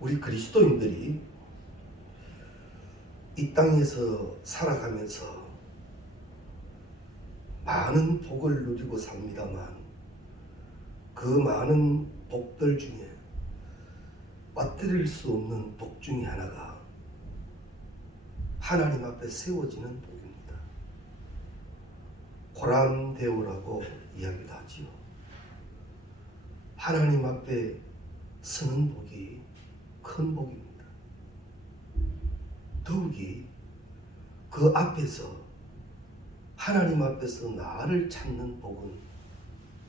우리 그리스도인들이 이 땅에서 살아가면서 많은 복을 누리고 삽니다만 그 많은 복들 중에 빠뜨릴 수 없는 복 중에 하나가 하나님 앞에 세워지는 복입니다. 고람대오라고 이야기도 하지요. 하나님 앞에 서는 복이 큰 복입니다. 더욱이 그 앞에서 하나님 앞에서 나를 찾는 복은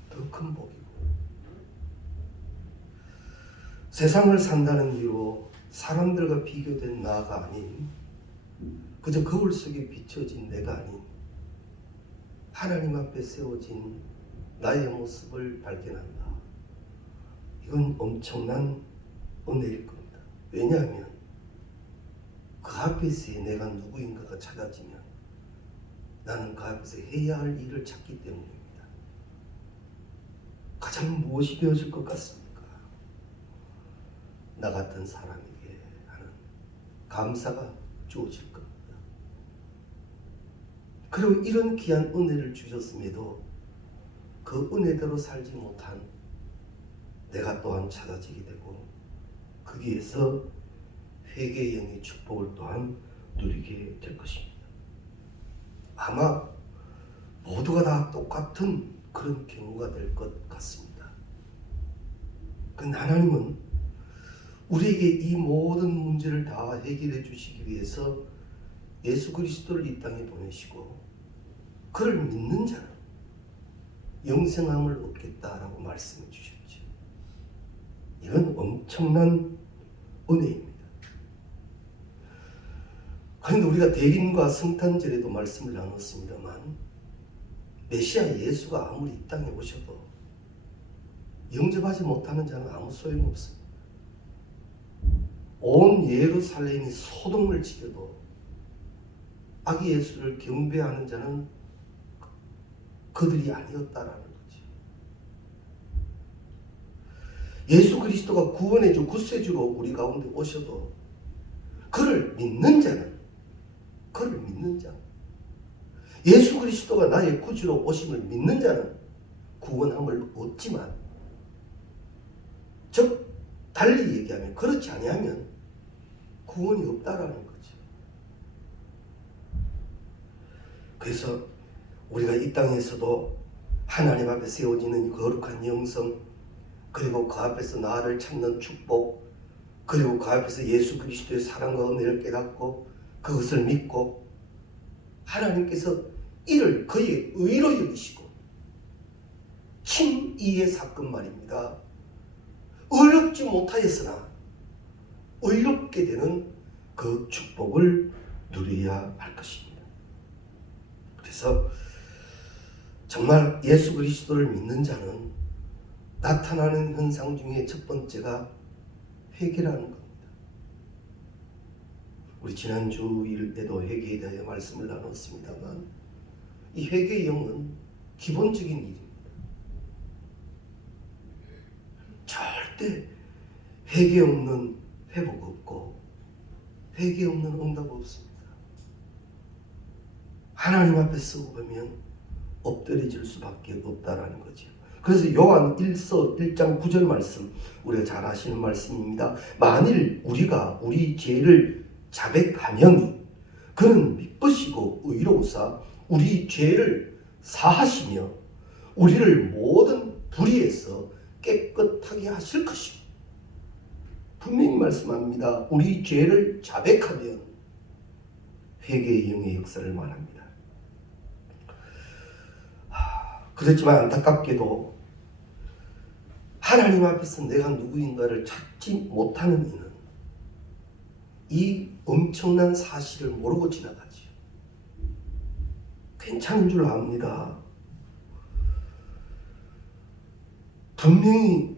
더 큰 복이고, 세상을 산다는 이유로 사람들과 비교된 나가 아닌 그저 거울 속에 비춰진 내가 아닌 하나님 앞에 세워진 나의 모습을 발견한다. 이건 엄청난 은혜일 겁니다. 왜냐하면 그 앞에서의 내가 누구인가가 찾아지면 나는 그 앞에서 해야 할 일을 찾기 때문입니다. 가장 무엇이 되어질 것 같습니까? 나 같은 사람에게 하는 감사가 주어질 겁니다. 그리고 이런 귀한 은혜를 주셨음에도 그 은혜대로 살지 못한 내가 또한 찾아지게 되고 거기에서 회개의 영의 축복을 또한 누리게 될 것입니다. 아마 모두가 다 똑같은 그런 경우가 될 것 같습니다. 그런데 하나님은 우리에게 이 모든 문제를 다 해결해 주시기 위해서 예수 그리스도를 이 땅에 보내시고 그를 믿는 자는 영생함을 얻겠다라고 말씀해 주셨죠. 이건 엄청난 은혜입니다. 그런데 우리가 대림과 성탄절에도 말씀을 나눴습니다만 메시아 예수가 아무리 이 땅에 오셔도 영접하지 못하는 자는 아무 소용없습니다. 온 예루살렘이 소동을 치려도 아기 예수를 경배하는 자는 그들이 아니었다라는 거죠. 예수 그리스도가 구원해주 구세주로 우리 가운데 오셔도 그를 믿는 자는 예수 그리스도가 나의 구주로 오심을 믿는 자는 구원함을 얻지만, 즉 달리 얘기하면 그렇지 아니하면 구원이 없다라는 거죠. 그래서 우리가 이 땅에서도 하나님 앞에 세워지는 거룩한 영성, 그리고 그 앞에서 나를 찾는 축복, 그리고 그 앞에서 예수 그리스도의 사랑과 은혜를 깨닫고 그것을 믿고 하나님께서 이를 그의 의로 여기시고 친이의 사건 말입니다. 의롭지 못하였으나 의롭게 되는 그 축복을 누려야 할 것입니다. 그래서 정말 예수 그리스도를 믿는 자는 나타나는 현상 중에 첫 번째가 회개라는 겁니다. 우리 지난주일에도 회개에 대해 말씀을 나눴습니다만 이 회개의 영은 기본적인 일입니다. 절대 회개 없는 회복 없고 회개 없는 응답 없습니다. 하나님 앞에 서고 보면 엎드려질 수밖에 없다라는 거죠. 그래서 요한 1서 1장 9절 말씀, 우리가 잘 아시는 말씀입니다. 만일 우리가 우리 죄를 자백하면 그는 미쁘시고 의로우사 우리 죄를 사하시며 우리를 모든 불의에서 깨끗하게 하실 것이고, 분명히 말씀합니다. 우리 죄를 자백하면 회개의 영의 역사를 말합니다. 그렇지만 안타깝게도 하나님 앞에서 내가 누구인가를 찾지 못하는 이는 이 엄청난 사실을 모르고 지나가죠. 괜찮은 줄 압니다. 분명히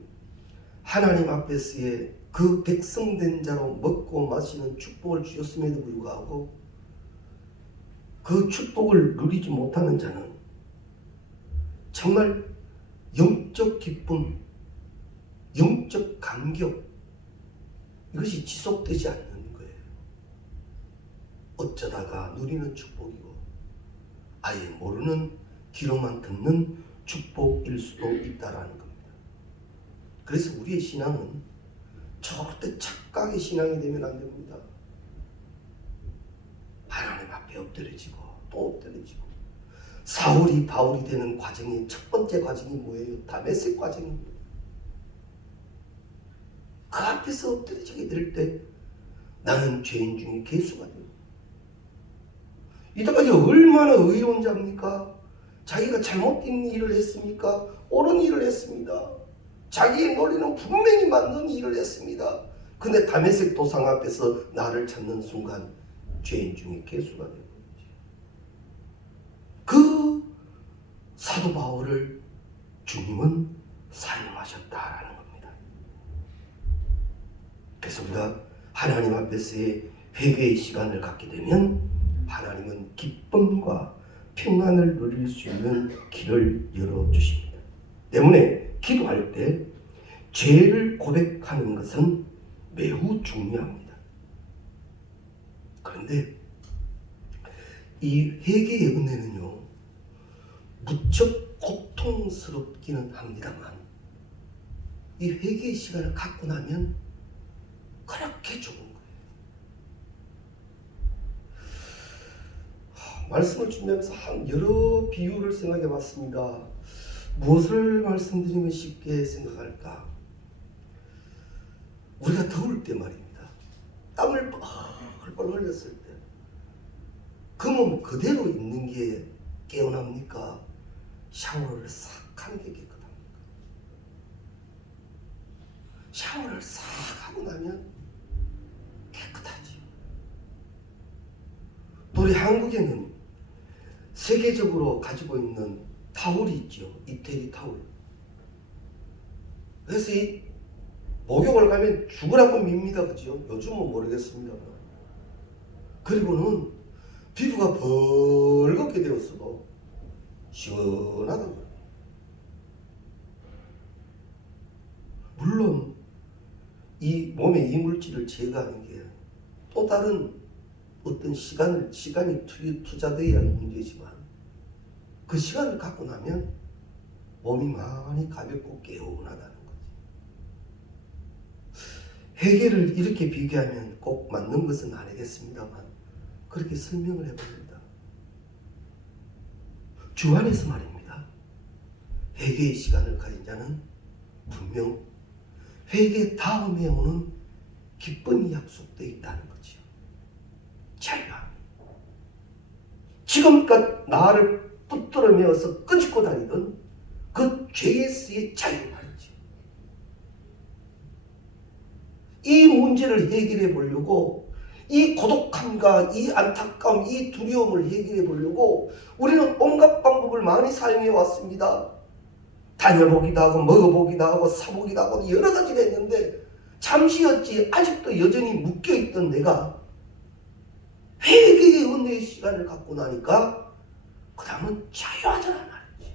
하나님 앞에서의 그 백성된 자로 먹고 마시는 축복을 주셨음에도 불구하고 그 축복을 누리지 못하는 자는 정말 영적 기쁨, 영적 감격, 이것이 지속되지 않는 거예요. 어쩌다가 누리는 축복이고 아예 모르는 귀로만 듣는 축복일 수도 있다라는 겁니다. 그래서 우리의 신앙은 절대 착각의 신앙이 되면 안 됩니다. 하나님 앞에 엎드려지고 또 엎드려지고. 사울이 바울이 되는 과정의 첫 번째 과정이 뭐예요? 다메섹 과정입니다. 그 앞에서 엎드려지게 될 때 나는 죄인 중에 괴수가 되고, 이때까지 얼마나 의로운 자입니까? 자기가 잘못된 일을 했습니까? 옳은 일을 했습니다. 자기의 머리는 분명히 맞는 일을 했습니다. 근데 다메섹 도상 앞에서 나를 찾는 순간 죄인 중에 괴수가 되는 거지. 그 사도 바울을 주님은 사용하셨다라는 겁니다. 그래서 우리가 하나님 앞에서의 회개의 시간을 갖게 되면 하나님은 기쁨과 평안을 누릴 수 있는 길을 열어주십니다. 때문에 기도할 때 죄를 고백하는 것은 매우 중요합니다. 그런데 이 회개의 은혜는요, 무척 고통스럽기는 합니다만 이 회개의 시간을 갖고 나면 그렇게 좋은 거예요. 말씀을 준비하면서 여러 비유를 생각해 봤습니다. 무엇을 말씀드리면 쉽게 생각할까? 우리가 더울 때 말입니다. 땀을 뻘뻘 흘렸을 때 그 몸 그대로 있는 게 깨어납니까? 샤워를 싹 하는 게 깨끗합니까? 샤워를 싹 하고 나면 깨끗하지. 또 우리 한국에는 세계적으로 가지고 있는 타올이 있죠. 이태리 타올. 그래서 이 목욕을 가면 죽으라고 밉니다. 그죠? 요즘은 모르겠습니다. 그리고는 피부가 벌겋게 되었어도 시원하다고요. 물론 이 몸의 이물질을 제거하는 게 또 다른 어떤 시간이 투자되어야 할 문제지만 그 시간을 갖고 나면 몸이 많이 가볍고 개운하다는 거지. 회개를 이렇게 비교하면 꼭 맞는 것은 아니겠습니다만 그렇게 설명을 해봅니다. 주 안에서 말입니다. 회개의 시간을 가진 자는 분명 회개 다음에 오는 기쁨이 약속되어 있다는 거죠. 자유함. 지금껏 나를 붙들어 메어서 끄집고 다니던 그 죄에서의 자유 말이지. 이 문제를 해결해 보려고, 이 고독함과 이 안타까움, 이 두려움을 해결해 보려고 우리는 온갖 방법을 많이 사용해 왔습니다. 다녀보기도 하고 먹어보기도 하고 사보기도 하고 여러 가지를 했는데 잠시였지 아직도 여전히 묶여있던 내가 회개의 은혜의 시간을 갖고 나니까 그 다음은 자유하더란 말이지.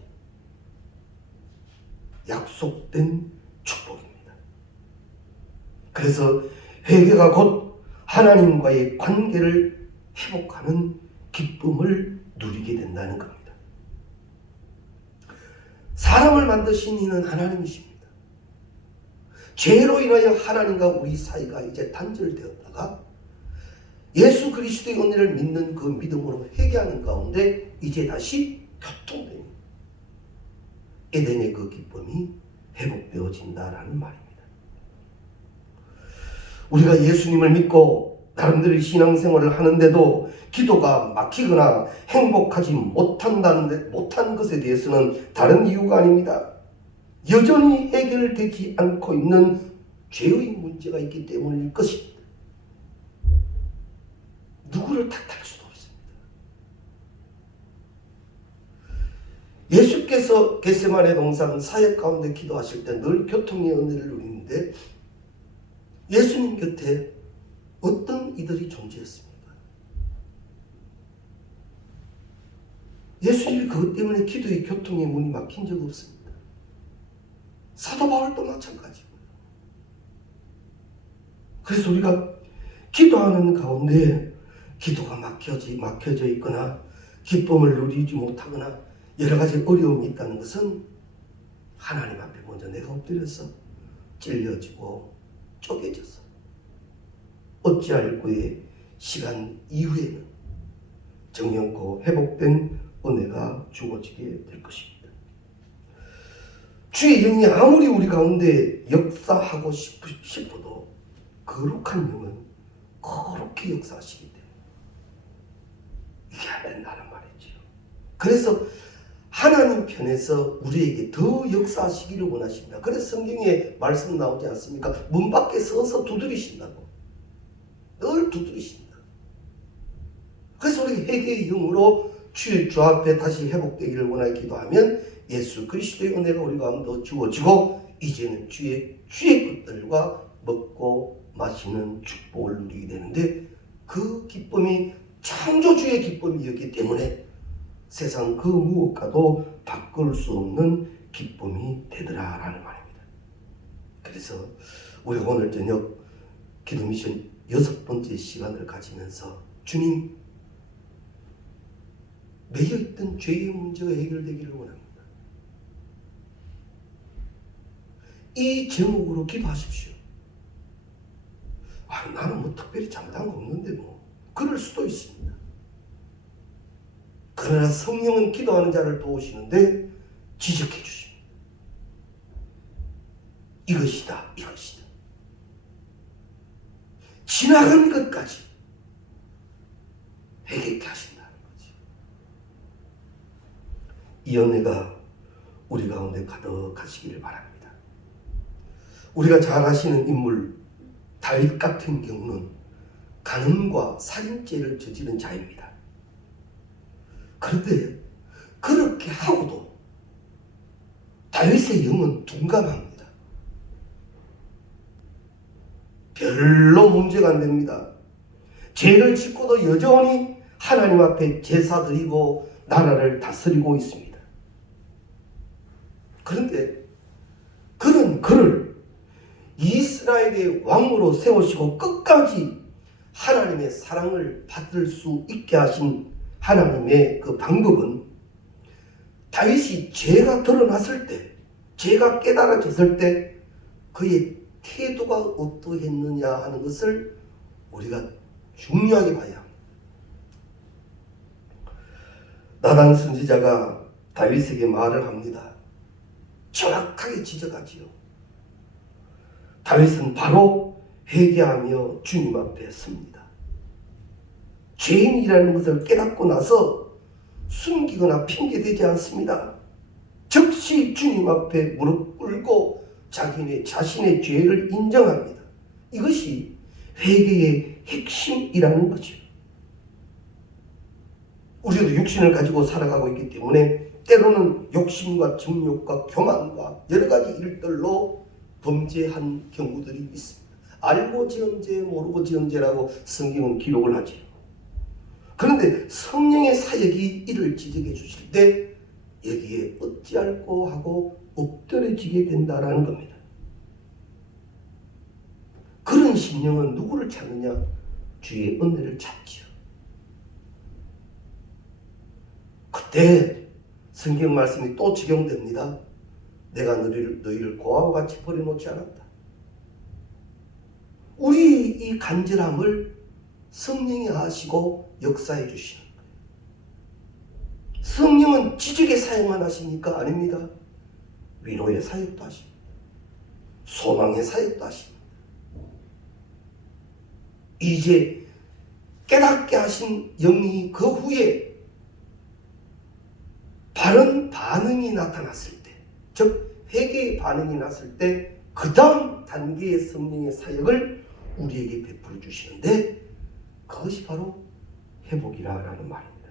약속된 축복입니다. 그래서 회개가 곧 하나님과의 관계를 회복하는 기쁨을 누리게 된다는 겁니다. 사람을 만드신 이는 하나님이십니다. 죄로 인하여 하나님과 우리 사이가 이제 단절되었다가 예수 그리스도의 은혜를 믿는 그 믿음으로 회개하는 가운데 이제 다시 교통됩니다. 에덴의 그 기쁨이 회복되어진다라는 말입니다. 우리가 예수님을 믿고 나름대로 신앙생활을 하는데도 기도가 막히거나 행복하지 못한 것에 대해서는 다른 이유가 아닙니다. 여전히 해결되지 않고 있는 죄의 문제가 있기 때문일 것입니다. 누구를 탓할 수도 없습니다. 예수께서 겟세마네 동산 사역 가운데 기도하실 때 늘 교통의 은혜를 누리는데 예수님 곁에 어떤 이들이 존재했습니까? 예수님이 그것 때문에 기도의 교통의 문이 막힌 적 없습니다. 사도 바울도 마찬가지고요. 그래서 우리가 기도하는 가운데 기도가 막혀져 있거나 기쁨을 누리지 못하거나 여러 가지 어려움이 있다는 것은 하나님 앞에 먼저 내가 엎드려서 찔려지고 쪼개져서 어찌할 그의 시간 이후에는 정연코 회복된 은혜가 주어지게 될 것입니다. 주의 영이 아무리 우리 가운데 역사하고 싶어도 거룩한 영은 거룩히 역사하시기 때문에 이게 안 된다는 말이죠. 그래서 하나님 편에서 우리에게 더 역사하시기를 원하십니다. 그래서 성경에 말씀 나오지 않습니까? 문 밖에 서서 두드리신다고. 늘 두드리신다. 그래서 우리 회개의 영으로 주 앞에 다시 회복되기를 원하게 기도하면 예수 그리스도의 은혜가 우리 가운데 주어지고 이제는 주의 것들과 먹고 마시는 축복을 누리게 되는데 그 기쁨이 창조주의 기쁨이었기 때문에 세상 그 무엇과도 바꿀 수 없는 기쁨이 되더라라는 말입니다. 그래서 우리가 오늘 저녁 기도 미션 6번째 시간을 가지면서 주님 매여있던 죄의 문제가 해결되기를 원합니다. 이 제목으로 기도하십시오. 나는 뭐 특별히 잘못한 거 없는데 뭐 그럴 수도 있습니다. 그러나 성령은 기도하는 자를 도우시는데 지적해 주십니다. 이것이다. 지나간 것까지 회개케 하신다는 거지. 이 은혜가 우리 가운데 가득하시기를 바랍니다. 우리가 잘 아시는 인물 다윗 같은 경우는 간음과 살인죄를 저지른 자입니다. 그런데 그렇게 하고도 다윗의 영은 둔감합니다. 별로 문제가 안 됩니다. 죄를 짓고도 여전히 하나님 앞에 제사 드리고 나라를 다스리고 있습니다. 그런데 그는 그를 이스라엘의 왕으로 세우시고 끝까지 하나님의 사랑을 받을 수 있게 하신 하나님의 그 방법은 다윗이 죄가 드러났을 때, 죄가 깨달아졌을 때 그의 태도가 어떠했느냐 하는 것을 우리가 중요하게 봐야 합니다. 나단 선지자가 다윗에게 말을 합니다. 정확하게 지적하지요. 다윗은 바로 회개하며 주님 앞에 섭니다. 죄인이라는 것을 깨닫고 나서 숨기거나 핑계대지 않습니다. 즉시 주님 앞에 무릎 꿇고 자신의 죄를 인정합니다. 이것이 회개의 핵심이라는 거죠. 우리도 육신을 가지고 살아가고 있기 때문에 때로는 욕심과 정욕과 교만과 여러 가지 일들로 범죄한 경우들이 있습니다. 알고 지은 죄, 모르고 지은 죄라고 성경은 기록을 하죠. 그런데 성령의 사역이 이를 지적해 주실 때 여기에 어찌할꼬 하고 엎드려지게 된다라는 겁니다. 그런 심령은 누구를 찾느냐? 주의 은혜를 찾지요. 그때 성경 말씀이 또 적용됩니다. 내가 너희를 고아와 같이 버려놓지 않았다. 우리 이 간절함을 성령이 아시고 역사해 주시는 거예요. 성령은 지적의 사역만 하십니까? 아닙니다. 위로의 사역도 하십니다. 소망의 사역도 하십니다. 이제 깨닫게 하신 영이 그 후에 바른 반응이 나타났을 때, 즉 회개의 반응이 났을 때 그 다음 단계의 성령의 사역을 우리에게 베풀어 주시는데 그것이 바로 회복이라는 말입니다.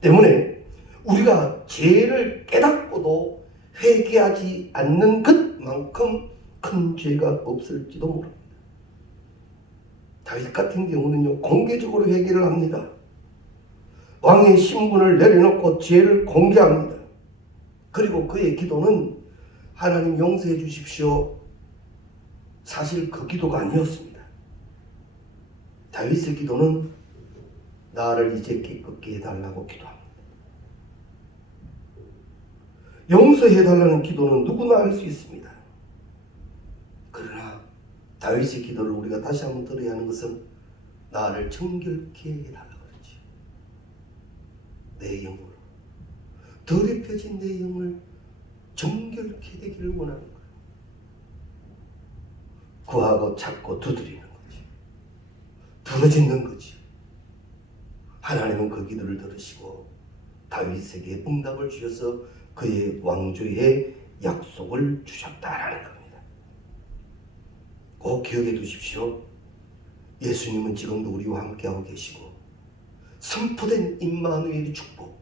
때문에 우리가 죄를 깨닫고도 회개하지 않는 것만큼 큰 죄가 없을지도 모릅니다. 다윗 같은 경우는요, 공개적으로 회개를 합니다. 왕의 신분을 내려놓고 죄를 공개합니다. 그리고 그의 기도는 하나님 용서해 주십시오. 사실 그 기도가 아니었습니다. 다윗의 기도는 나를 이제 깨끗게 해달라고 기도합니다. 용서해달라는 기도는 누구나 할 수 있습니다. 그러나 다윗의 기도를 우리가 다시 한번 들어야 하는 것은 나를 정결케 해달라고 그러지. 내 영으로 더럽혀진 내 영을 정결케 되기를 원하는 거예요. 구하고 찾고 두드리는 거지. 부르짖는 거지. 하나님은 그 기도를 들으시고 다윗에게 응답을 주셔서 그의 왕조의 약속을 주셨다라는 겁니다. 꼭 기억해 두십시오. 예수님은 지금도 우리와 함께하고 계시고 선포된 임마누엘의 축복,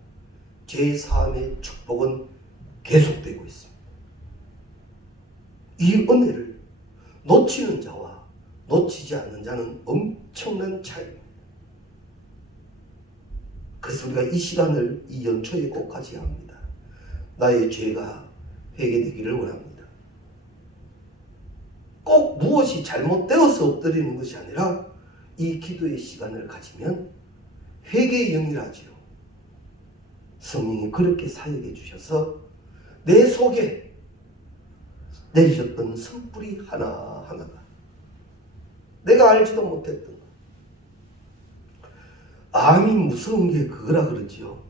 제3의 축복은 계속되고 있습니다. 이 은혜를 놓치는 자와 놓치지 않는 자는 엄청난 차이입니다. 그래서 우리가 이 시간을 이 연초에 꼭 가져야 합니다. 나의 죄가 회개되기를 원합니다. 꼭 무엇이 잘못되어서 엎드리는 것이 아니라 이 기도의 시간을 가지면 회개의 영이라지요. 성령이 그렇게 사역해 주셔서 내 속에 내리셨던 성불이 하나하나가 내가 알지도 못했던 것. 암이 무서운 게 그거라 그러지요.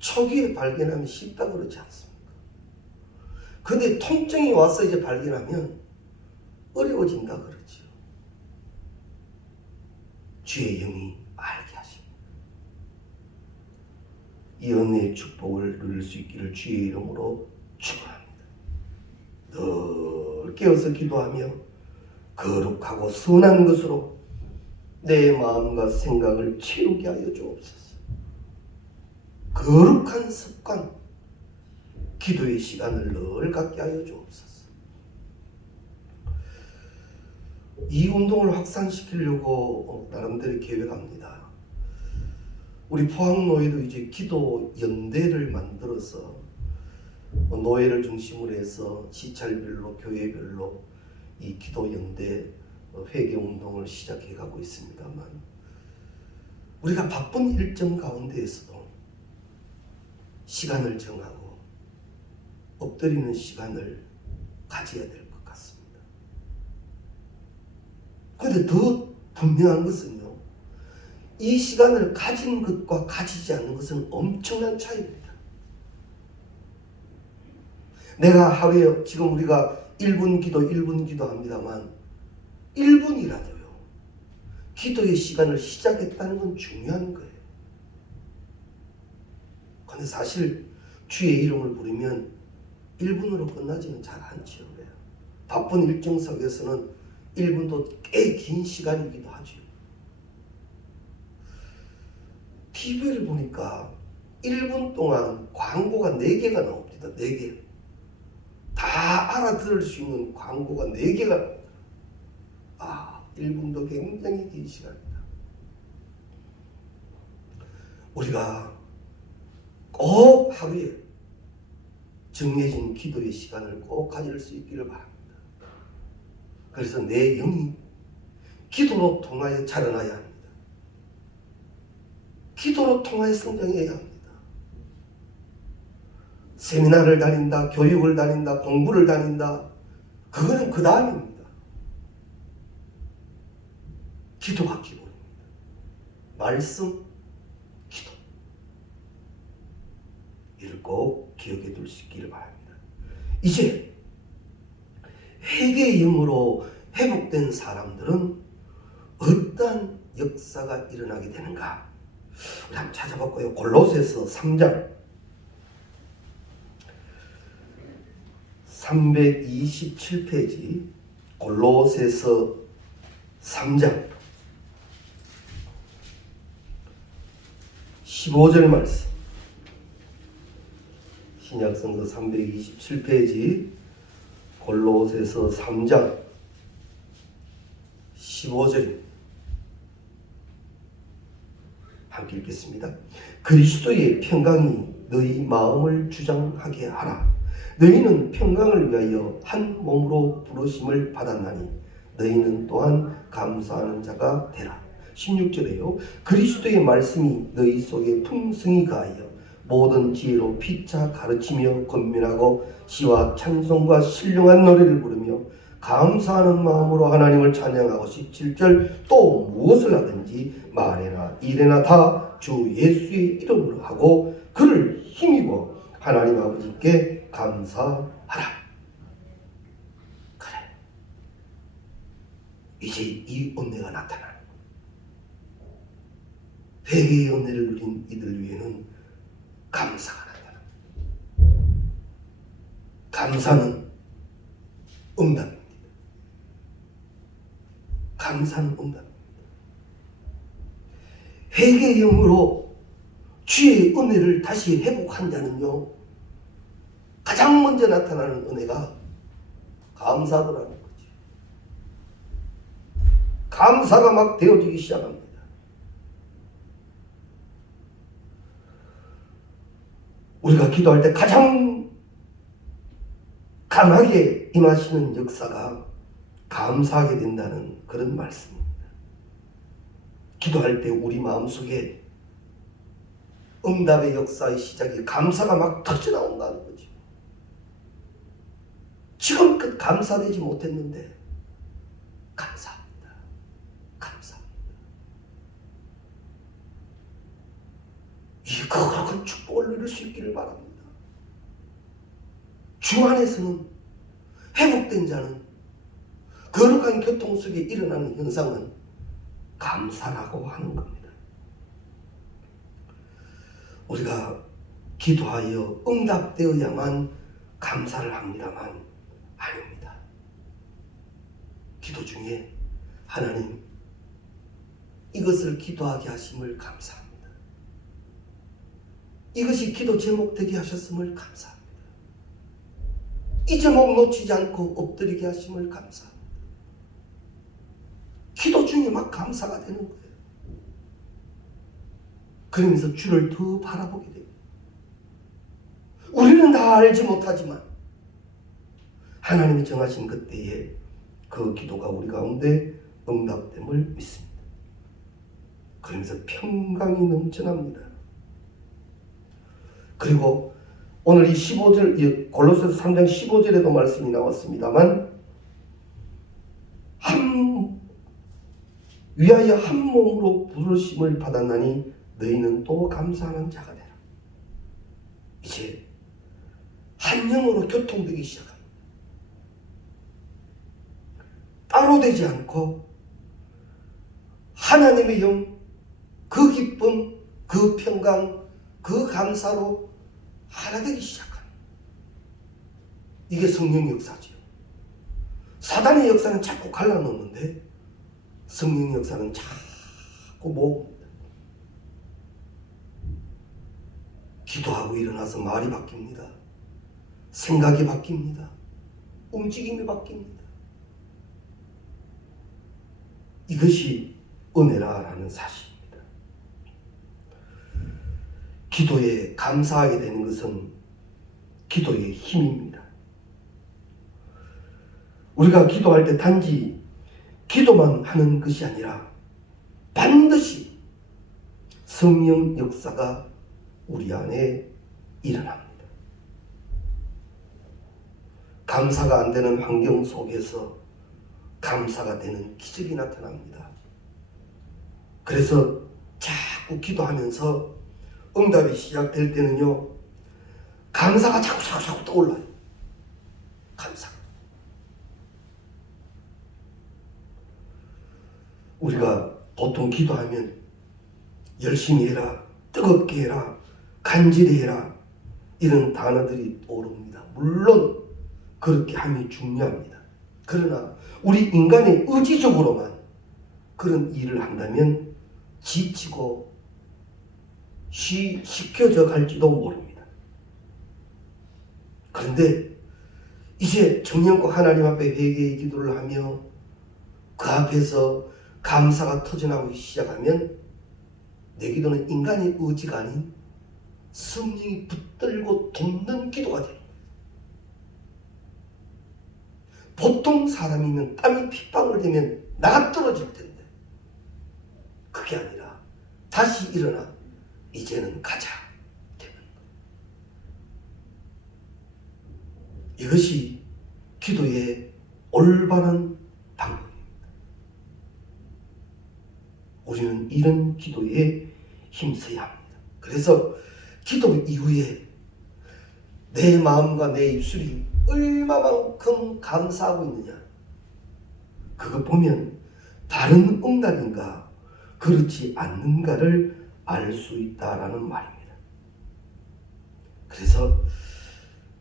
초기에 발견하면 쉽다 그러지 않습니까? 근데 통증이 와서 이제 발견하면 어려워진다 그러지요. 주의 영이 알게 하십니다. 이 은혜의 축복을 누릴 수 있기를 주의 이름으로 축원합니다. 늘 깨어서 기도하며 거룩하고 선한 것으로 내 마음과 생각을 채우게 하여 주옵소서. 거룩한 습관, 기도의 시간을 늘 갖게 하여 주옵소서. 이 운동을 확산시키려고 나름대로 계획합니다. 우리 포항노예도 이제 기도 연대를 만들어서 노예를 중심으로 해서 시찰별로 교회별로 이 기도 연대 회개 운동을 시작해 가고 있습니다만, 우리가 바쁜 일정 가운데에서도 시간을 정하고 엎드리는 시간을 가져야 될 것 같습니다. 그런데 더 분명한 것은요, 이 시간을 가진 것과 가지지 않는 것은 엄청난 차이입니다. 내가 하루에 지금 우리가 1분 기도 합니다만 1분이라도요 기도의 시간을 시작했다는 건 중요한 거예요. 그런데 사실 주의 이름을 부르면 1분으로 끝나지는 잘 않죠. 바쁜 일정 속에서는 1분도 꽤 긴 시간이기도 하죠. TV를 보니까 1분 동안 광고가 4개가 나옵니다. 4개. 다 알아들을 수 있는 광고가 4개가 나옵니다. 1분도 굉장히 긴 시간입니다. 우리가 꼭 하루에 정해진 기도의 시간을 꼭 가질 수 있기를 바랍니다. 그래서 내 영이 기도로 통하여 자라나야 합니다. 기도로 통하여 성장해야 합니다. 세미나를 다닌다, 교육을 다닌다, 공부를 다닌다, 그거는 그 다음입니다. 기도가 기본입니다. 말씀, 기도. 이를 꼭 기억해 둘 수 있기를 바랍니다. 이제 회개의 영으로 회복된 사람들은 어떤 역사가 일어나게 되는가? 우리 한번 찾아볼까요? 골로새서 3장 327페이지 골로새서 3장 15절 말씀, 신약성서 327페이지 골로새서 3장 15절입니다. 함께 읽겠습니다. 그리스도의 평강이 너희 마음을 주장하게 하라. 너희는 평강을 위하여 한 몸으로 부르심을 받았나니 너희는 또한 감사하는 자가 되라. 16절에요. 그리스도의 말씀이 너희 속에 풍성히 가하여 모든 지혜로 피차 가르치며 권면하고 시와 찬송과 신령한 노래를 부르며 감사하는 마음으로 하나님을 찬양하고 17절 또 무엇을 하든지 말에나 일에나 다 주 예수의 이름으로 하고 그를 힘입어 하나님 아버지께 감사하라. 그래, 이제 이 은혜가 나타나는 회개의 은혜를 누린 이들 위에는 감사가 나타납니다. 감사는 응답입니다. 감사는 응답입니다. 회개의 영으로 주의 은혜를 다시 회복한 자는요, 가장 먼저 나타나는 은혜가 감사더라는 거지. 감사가 막 되어지기 시작합니다. 우리가 기도할 때 가장 강하게 임하시는 역사가 감사하게 된다는 그런 말씀입니다. 기도할 때 우리 마음속에 응답의 역사의 시작이 감사가 막 터져나온다는 거죠. 지금껏 감사되지 못했는데 감사합니다. 감사합니다. 이 거룩한 축복을 누릴 수 있기를 바랍니다. 주 안에서는 회복된 자는 거룩한 교통 속에 일어나는 현상은 감사라고 하는 겁니다. 우리가 기도하여 응답되어야만 감사를 합니다만 아닙니다. 기도 중에 하나님 이것을 기도하게 하심을 감사합니다. 이것이 기도 제목 되게 하셨음을 감사합니다. 이 제목 놓치지 않고 엎드리게 하심을 감사합니다. 기도 중에 막 감사가 되는 거예요. 그러면서 주를 더 바라보게 됩니다. 우리는 다 알지 못하지만 하나님이 정하신 그때에 그 기도가 우리 가운데 응답됨을 믿습니다. 그러면서 평강이 넘쳐납니다. 그리고 오늘 이 15절, 골로새서 3장 15절에도 말씀이 나왔습니다만 위하여 한 몸으로 부르심을 받았나니 너희는 또 감사하는 자가 되라. 이제 한 영으로 교통되기 시작합니다. 따로 되지 않고 하나님의 영, 그 기쁨, 그 평강, 그 감사로 하나 되기 시작합니다. 이게 성령의 역사죠. 사단의 역사는 자꾸 갈라놓는데 성령의 역사는 자꾸 모읍니다. 기도하고 일어나서 말이 바뀝니다. 생각이 바뀝니다. 움직임이 바뀝니다. 이것이 은혜라는 사실입니다. 기도에 감사하게 되는 것은 기도의 힘입니다. 우리가 기도할 때 단지 기도만 하는 것이 아니라 반드시 성령 역사가 우리 안에 일어납니다. 감사가 안 되는 환경 속에서 감사가 되는 기적이 나타납니다. 그래서 자꾸 기도하면서 응답이 시작될 때는요, 감사가 자꾸 떠올라요. 감사. 우리가 보통 기도하면 열심히 해라, 뜨겁게 해라, 간절히 해라 이런 단어들이 떠오릅니다. 물론 그렇게 함이 중요합니다. 그러나 우리 인간의 의지적으로만 그런 일을 한다면 지치고 시켜져 갈지도 모릅니다. 그런데 이제 정령과 하나님 앞에 회개의 기도를 하며 그 앞에서 감사가 터져나오기 시작하면 내 기도는 인간의 의지가 아닌 성령이 붙들고 돕는 기도가 됩니다. 보통 사람이면 땀이 핏방울 되면 나가 떨어질 텐데 그게 아니라 다시 일어나 이제는 가자 되는 거예요. 이것이 기도의 올바른 방법입니다. 우리는 이런 기도에 힘써야 합니다. 그래서 기도 이후에 내 마음과 내 입술이 얼마만큼 감사하고 있느냐, 그거 보면 다른 응답인가 그렇지 않는가를 알 수 있다라는 말입니다. 그래서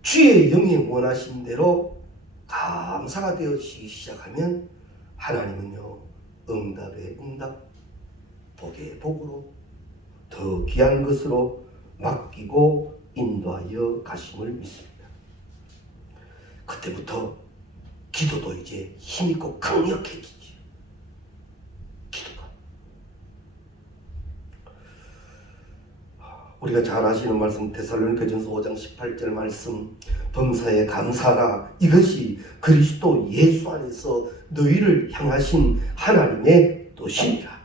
주의 영이 원하신 대로 감사가 되어지기 시작하면 하나님은요, 응답의 응답, 복의 복으로 더 귀한 것으로 맡기고 인도하여 가심을 믿습니다. 그때부터 기도도 이제 힘있고 강력해지죠. 기도가. 우리가 잘 아시는 말씀 데살로니가전서 5장 18절 말씀, 범사에 감사하라. 이것이 그리스도 예수 안에서 너희를 향하신 하나님의 뜻이니라.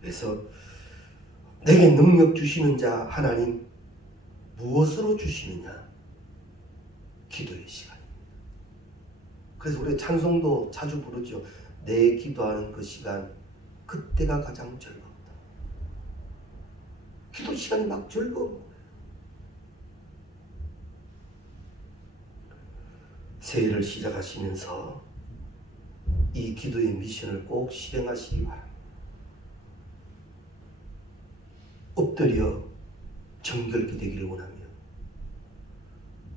그래서 내게 능력 주시는 자 하나님, 무엇으로 주시느냐? 기도의 시간입니다. 그래서 우리 찬송도 자주 부르죠. 내 기도하는 그 시간, 그때가 가장 즐겁다. 기도 시간이 막 즐거운 거예요. 새해를 시작하시면서 이 기도의 미션을 꼭 실행하시기 바랍니다. 엎드려 정결케 되기를 원하며,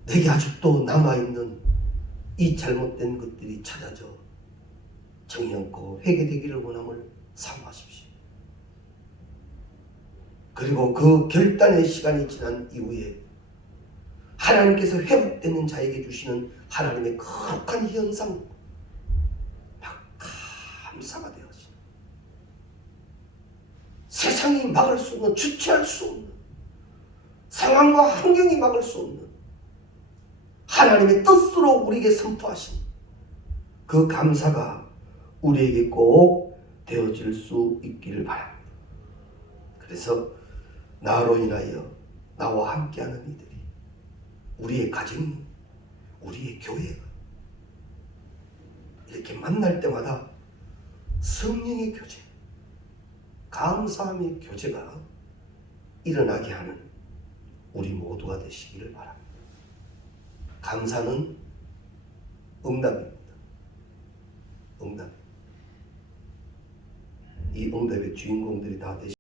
내게 아직도 남아있는 이 잘못된 것들이 찾아져 정의없고 회개되기를 원함을 사모하십시오. 그리고 그 결단의 시간이 지난 이후에 하나님께서 회복되는 자에게 주시는 하나님의 거룩한 현상, 막 감사가 되어지는, 세상이 막을 수 없는, 주체할 수 없는, 상황과 환경이 막을 수 없는 하나님의 뜻으로 우리에게 선포하신 그 감사가 우리에게 꼭 되어질 수 있기를 바랍니다. 그래서 나로 인하여 나와 함께하는 이들이, 우리의 가정이, 우리의 교회가 이렇게 만날 때마다 성령의 교제, 감사함의 교제가 일어나게 하는 우리 모두가 되시기를 바랍니다. 감사는 응답입니다. 응답. 이 응답의 주인공들이 다 되시